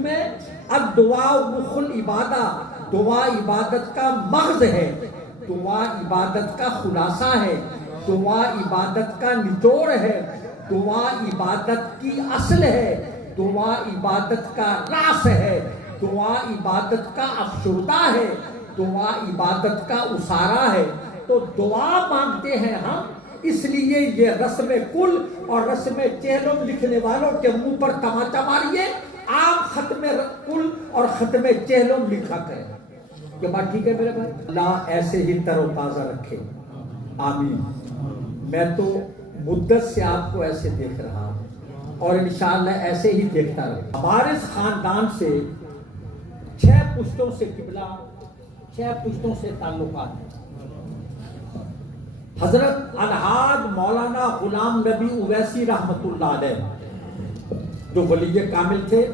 میں الدعاء مخ العبادہ، دعا عبادت کا مغز ہے، دعا عبادت کا خلاصہ ہے، دعا عبادت کا نچوڑ ہے، دعا عبادت کی اصل ہے، دعا عبادت کا راس ہے، دعا عبادت کا افشردہ ہے، دعا عبادت کا اسارہ ہے۔ تو دعا مانگتے ہیں ہم، اس لیے یہ رسم کل اور رسم چہلم لکھنے والوں کے منہ پر تماچا ماریے، آپ ختم کل اور ختم چہلم لکھا کریں۔ یہ بات ٹھیک ہے میرے بھائی؟ اللہ ایسے ہی تر و تازہ رکھے، آمین۔ میں تو مدت سے آپ کو ایسے دیکھ رہا ہوں اور انشاءاللہ ایسے ہی دیکھتا رہے۔ ہمارے خاندان سے 6 پشتوں سے قبلہ، 6 پشتوں سے تعلقات ہیں۔ حضرت الحاج مولانا غلام نبی اویسی رحمت اللہ علیہ جو ولی کامل تھے،